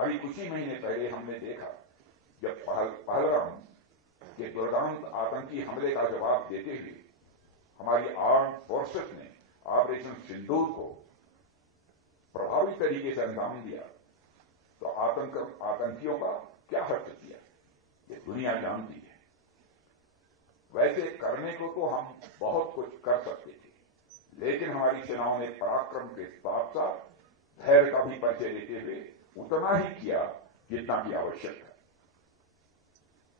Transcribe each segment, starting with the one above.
अभी कुछ ही महीने पहले हमने देखा जब पहलगाम के दुर्दांत आतंकी हमले का जवाब देते हुए हमारी आर्म्ड फोर्सेस ने ऑपरेशन सिंदूर को प्रभावी तरीके से अंजाम दिया, तो आतंकियों का क्या हर्ष किया ये दुनिया जानती है। वैसे करने को तो हम बहुत कुछ कर सकते थे, लेकिन हमारी सेनाओं ने पराक्रम के साथ साथ धैर्य का भी परिचय देते हुए उतना ही किया जितना कि आवश्यक है।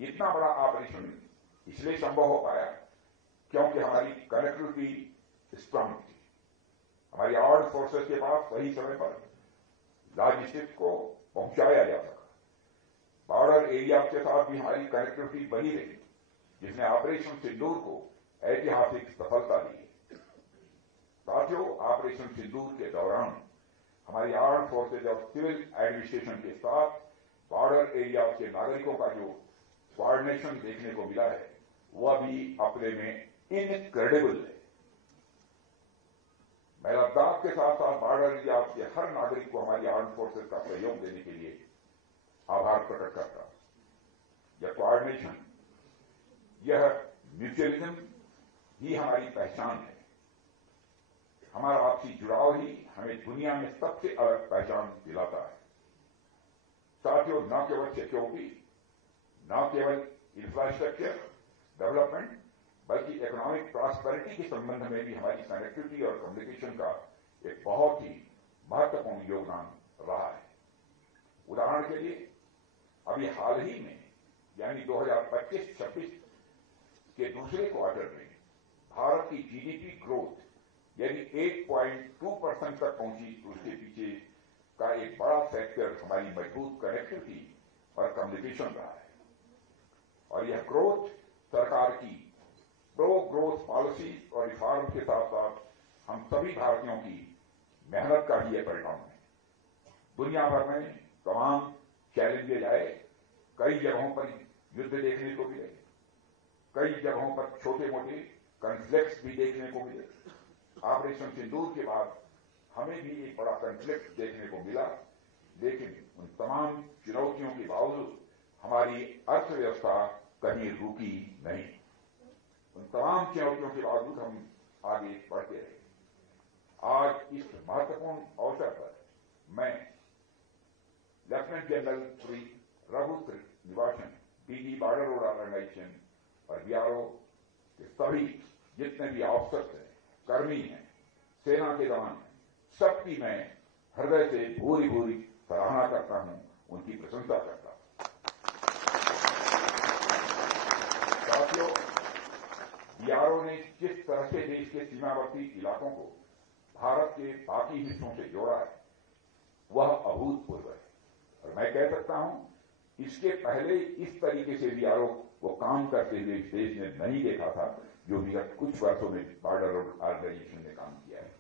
इतना बड़ा ऑपरेशन इसलिए संभव हो पाया क्योंकि हमारी कनेक्टिविटी स्ट्रांग थी। हमारी आर्म्ड फोर्सेस के पास सही समय पर लॉजिस्टिक्स को पहुंचाया जा सका। बॉर्डर एरिया के साथ भी हमारी कनेक्टिविटी बनी रही, जिसने ऑपरेशन सिंदूर को ऐतिहासिक सफलता दी। साथियों, ऑपरेशन सिंदूर के दौरान हमारी आर्म्ड फोर्सेज और सिविल एडमिनिस्ट्रेशन के साथ बॉर्डर एरिया के नागरिकों का जो कोऑर्डिनेशन देखने को मिला है वह भी अपने में इनक्रेडिबल है। मैं लद्दाख के साथ साथ बॉर्डर एरिया के हर नागरिक को हमारी आर्म्ड फोर्सेज का सहयोग देने के लिए आभार प्रकट करता हूं। यह कोऑर्डिनेशन, यह म्यूचुअलिज्म ही हमारी पहचान है। हमारा आपसी जुड़ाव ही हमें दुनिया में सबसे अलग पहचान दिलाता है। साथियों, न केवल सिक्योरिटी, न केवल इंफ्रास्ट्रक्चर डेवलपमेंट, बल्कि इकोनॉमिक प्रॉस्पेरिटी के संबंध में भी हमारी कनेक्टिविटी और कम्युनिकेशन का एक बहुत ही महत्वपूर्ण योगदान रहा है। उदाहरण के लिए अभी हाल ही में यानी 2025-26 के दूसरे क्वार्टर में भारत की जीडीपी ग्रोथ यानी 8.2% तक पहुंची, तो उसके पीछे का एक बड़ा फैक्टर हमारी मजबूत कनेक्टिविटी और कम्युनिकेशन रहा है। और यह ग्रोथ सरकार की प्रो ग्रोथ पॉलिसी और रिफॉर्म के साथ साथ हम सभी भारतीयों की मेहनत का ही यह परिणाम है। दुनिया भर में तमाम चैलेंजेज आए, कई जगहों पर युद्ध देखने को मिले, कई जगहों पर छोटे मोटे कॉन्फ्लिक्ट्स भी देखने को मिले। ऑपरेशन सिंदूर के बाद हमें भी एक बड़ा कॉन्फ्लिक्ट देखने को मिला, लेकिन उन तमाम चुनौतियों के बावजूद हमारी अर्थव्यवस्था कहीं रुकी नहीं। उन तमाम चुनौतियों के बावजूद हम आगे बढ़ते रहे। आज इस महत्वपूर्ण अवसर पर मैं lieutenant general Shri Raghu Nivasan, DG border road organisation और बीआरओ के सभी जितने भी ऑफिसर्स हैं, कर्मी हैं, सेना के जवान हैं, सबकी मैं हृदय से भूरी भूरी सराहना करता हूं, उनकी प्रशंसा करता हूं। साथियों, बीआरओ ने जिस तरह से देश के सीमावर्ती इलाकों को भारत के बाकी हिस्सों से जोड़ा है वह अभूतपूर्व है। और मैं कह सकता हूं इसके पहले इस तरीके से बीआरओ को काम करते हुए इस देश ने नहीं देखा था जो विगत कुछ वर्षों में बॉर्डर रोड ऑर्गेनाइजेशन ने काम किया है।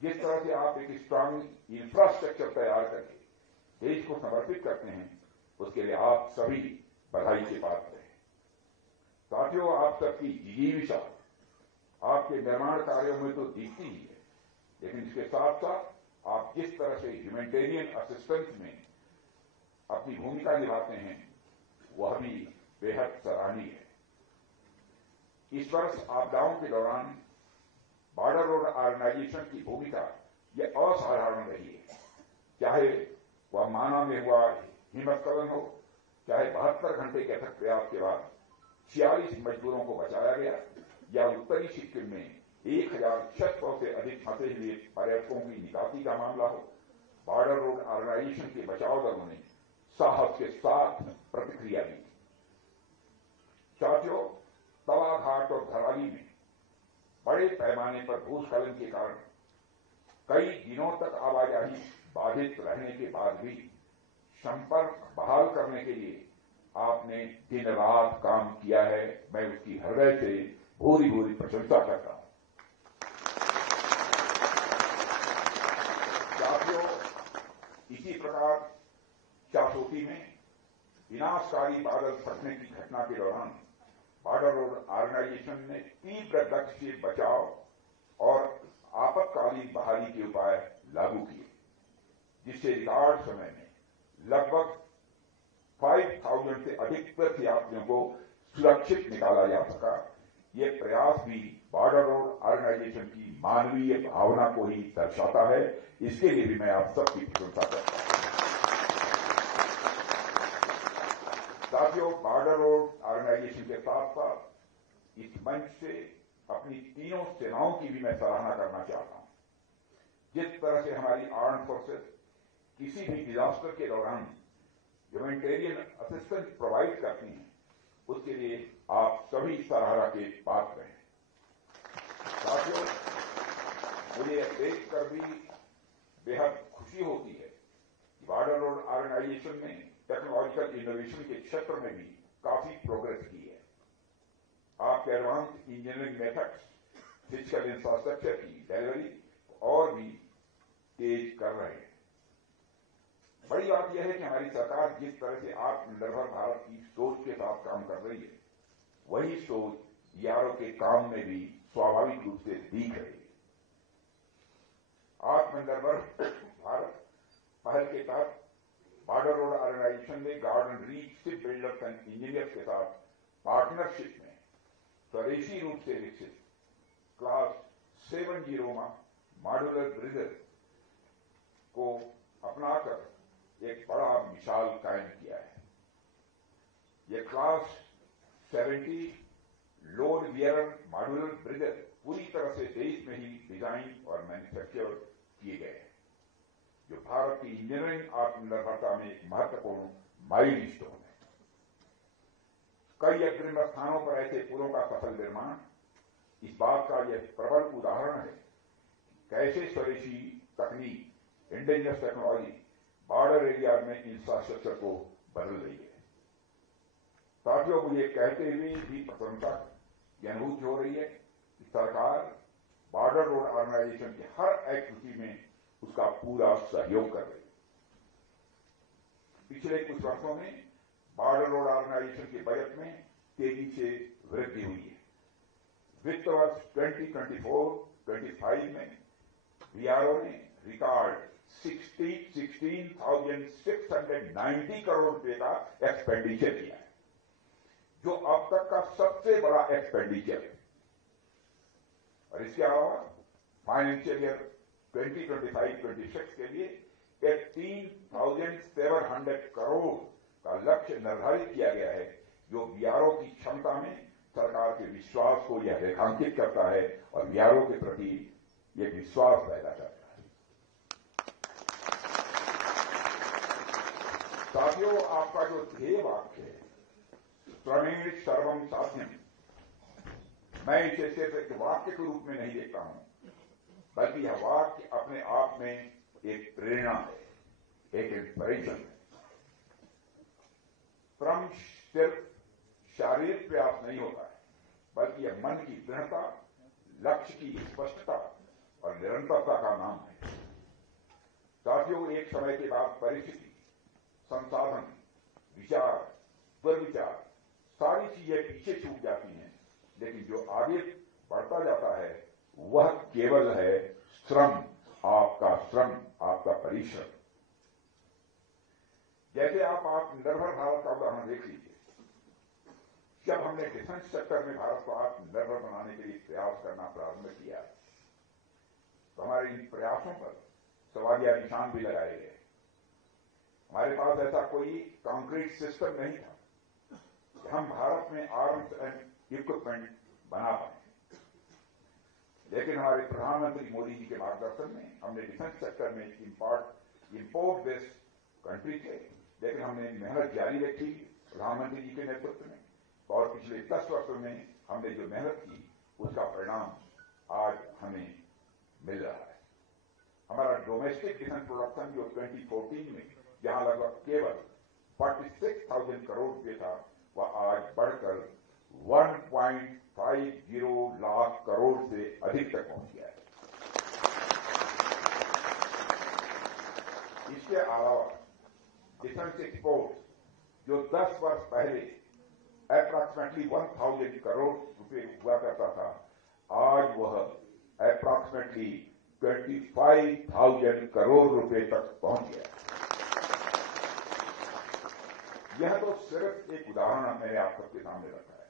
जिस तरह से आप एक स्ट्रांग इंफ्रास्ट्रक्चर तैयार करके देश को समर्पित करते हैं, उसके लिए आप सभी बधाई के पात्र हैं। साथियों, आप सबकी जिजीविषा आपके निर्माण कार्यों में तो दिखती ही है, लेकिन इसके साथ साथ आप जिस तरह से ह्यूमैनिटेरियन असिस्टेंस में अपनी भूमिका निभाते हैं वह भी बेहद सराहनीय है। इस वर्ष आपदाओं के दौरान बॉर्डर रोड ऑर्गेनाइजेशन की भूमिका यह असाधारण रही है। चाहे वह माना में हुआ हिमस्खलन हो, चाहे 72 घंटे के अथक प्रयास के बाद 46 मजदूरों को बचाया गया, या उत्तरी सिक्किम में 1600 से अधिक फंसे हुए पर्यटकों की निकासी का मामला हो, बॉर्डर रोड ऑर्गेनाइजेशन के बचाव दलों ने साहस के साथ प्रतिक्रिया दी। साथियों, तवाघाट और धराली में बड़े पैमाने पर भूस्खलन के कारण कई दिनों तक आवाजाही बाधित रहने के बाद भी संपर्क बहाल करने के लिए आपने दिन रात काम किया है। मैं उसकी हृदय से भूरी भूरी प्रशंसा करता हूं। साथियों, इसी प्रकार चासोती में विनाशकारी बादल फटने की घटना के दौरान बॉर्डर रोड ऑर्गेनाइजेशन ने तीव्र गति से बचाव और आपातकालीन बहाली के उपाय लागू किए, जिससे रिकॉर्ड समय में लगभग 5,000 से अधिक तीर्थयात्रियों को सुरक्षित निकाला जा सका। ये प्रयास भी बॉर्डर रोड ऑर्गेनाइजेशन की मानवीय भावना को ही दर्शाता है। इसके लिए भी मैं आप सबकी प्रशंसा करता हूं। साथियों, बॉर्डर रोड ऑर्गेनाइजेशन के साथ साथ इस मंच से अपनी तीनों सेनाओं की भी मैं सराहना करना चाहता हूं। जिस तरह से हमारी आर्म्ड फोर्सेस किसी भी डिजास्टर के दौरान ह्यूमैनिटेरियन असिस्टेंस प्रोवाइड करती हैं, उसके लिए आप सभी सराहना के पात्र हैं। साथियों, मुझे यह देखकर भी बेहद खुशी होती है कि बॉर्डर रोड ऑर्गेनाइजेशन ने टेक्नोलॉजिकल इनोवेशन के क्षेत्र में भी काफी प्रोग्रेस की है। आपके advance engineering methods physical infrastructure की डिलीवरी और भी तेज कर रहे हैं। बड़ी बात यह है कि हमारी सरकार जिस तरह से आत्मनिर्भर भारत की सोच के साथ काम कर रही है, वही सोच बीआरओ के काम में भी स्वाभाविक रूप से दिख रही है। आत्मनिर्भर भारत पहल के तहत बॉर्डर रोड ऑर्गेनाइजेशन ने garden reach ship builders and engineers के साथ पार्टनरशिप में स्वदेशी रूप से विकसित क्लास 70 मॉड्यूलर ब्रिजेस को अपनाकर एक बड़ा मिसाल कायम किया है। यह class 70 load bearer modular bridges पूरी तरह से देश में ही डिजाइन और मैन्युफैक्चर किए गए हैं, जो भारत की इंजीनियरिंग आत्मनिर्भरता में एक महत्वपूर्ण माइलस्टोन है। कई अग्रिम स्थानों पर ऐसे पुलों का सफल निर्माण इस बात का यह प्रबल उदाहरण है कैसे स्वदेशी तकनीक, इंडिजिनस टेक्नोलॉजी बॉर्डर एरिया में इंफ्रास्ट्रक्चर को बदल रही है। साथियों, मुझे कहते हुए भी प्रसन्नता की अनुभूति हो रही है कि सरकार बॉर्डर रोड ऑर्गेनाइजेशन की हर एक्टिविटी में उसका पूरा सहयोग कर रही है। पिछले कुछ वर्षों में बॉर्डर रोड ऑर्गेनाइजेशन के बजट में तेजी से वृद्धि हुई है। वित्त वर्ष 2024-25 में बीआरओ ने रिकॉर्ड 16,690 करोड़ रुपए का एक्सपेंडिचर किया है, जो अब तक का सबसे बड़ा एक्सपेंडिचर है। और इसके अलावा फाइनेंशियल ईयर 2025-26 के लिए 18,700 करोड़ का लक्ष्य निर्धारित किया गया है, जो बीआरओ की क्षमता में सरकार के विश्वास को यह रेखांकित करता है और बीआरओ के प्रति यह विश्वास पैदा करता है। साथियों, आपका जो ध्येय वाक्य है श्रमेण सर्वम साध्यम, मैं इसे सिर्फ एक वाक्य के रूप में नहीं देखता हूं, बल्कि यह वाक्य अपने आप में एक प्रेरणा है, एक इंस्पिरेशन है। श्रम सिर्फ शारीरिक प्रयास नहीं होता है, बल्कि यह मन की दृढ़ता, लक्ष्य की स्पष्टता और निरंतरता का नाम है। साथियों, एक समय के बाद परिस्थिति, संसाधन, विचार, दुर्विचार सारी चीजें पीछे छूट जाती हैं, लेकिन जो आगे बढ़ता जाता है वह केवल है श्रम, आपका परिश्रम। जैसे आप आत्मनिर्भर भारत का उदाहरण देख लीजिए। जब हमने डिफेंस सेक्टर में भारत को आत्मनिर्भर बनाने के लिए प्रयास करना प्रारंभ किया, तो हमारे इन प्रयासों पर सवालिया निशान भी लगाए गए। हमारे पास ऐसा कोई कॉन्क्रीट सिस्टम नहीं था कि हम भारत में आर्म्स एंड इक्विपमेंट बना पाए। लेकिन हमारे प्रधानमंत्री मोदी जी के मार्गदर्शन में हमने डिफेंस सेक्टर में इंपोर्ट बेस्ड कंट्री थे, लेकिन हमने मेहनत जारी रखी प्रधानमंत्री जी के नेतृत्व में, और पिछले 10 वर्षों में हमने जो मेहनत की उसका परिणाम आज हमें मिल रहा है। हमारा डोमेस्टिक डिफेंस प्रोडक्शन जो 2014 में जहां लगभग केवल 46,000 करोड़ रुपये था, वह आज बढ़कर 1.50 लाख करोड़ से अधिक तक पहुंच गया है। इसके अलावा डिफेंस एक्सपोर्ट जो 10 वर्ष पहले अप्रॉक्सीमेटली 1,000 करोड़ रुपए हुआ करता था, आज वह अप्रॉक्सीमेटली 25,000 करोड़ रुपए तक पहुंच गया। यह तो सिर्फ एक उदाहरण मैंने आप सबके सामने रखा है।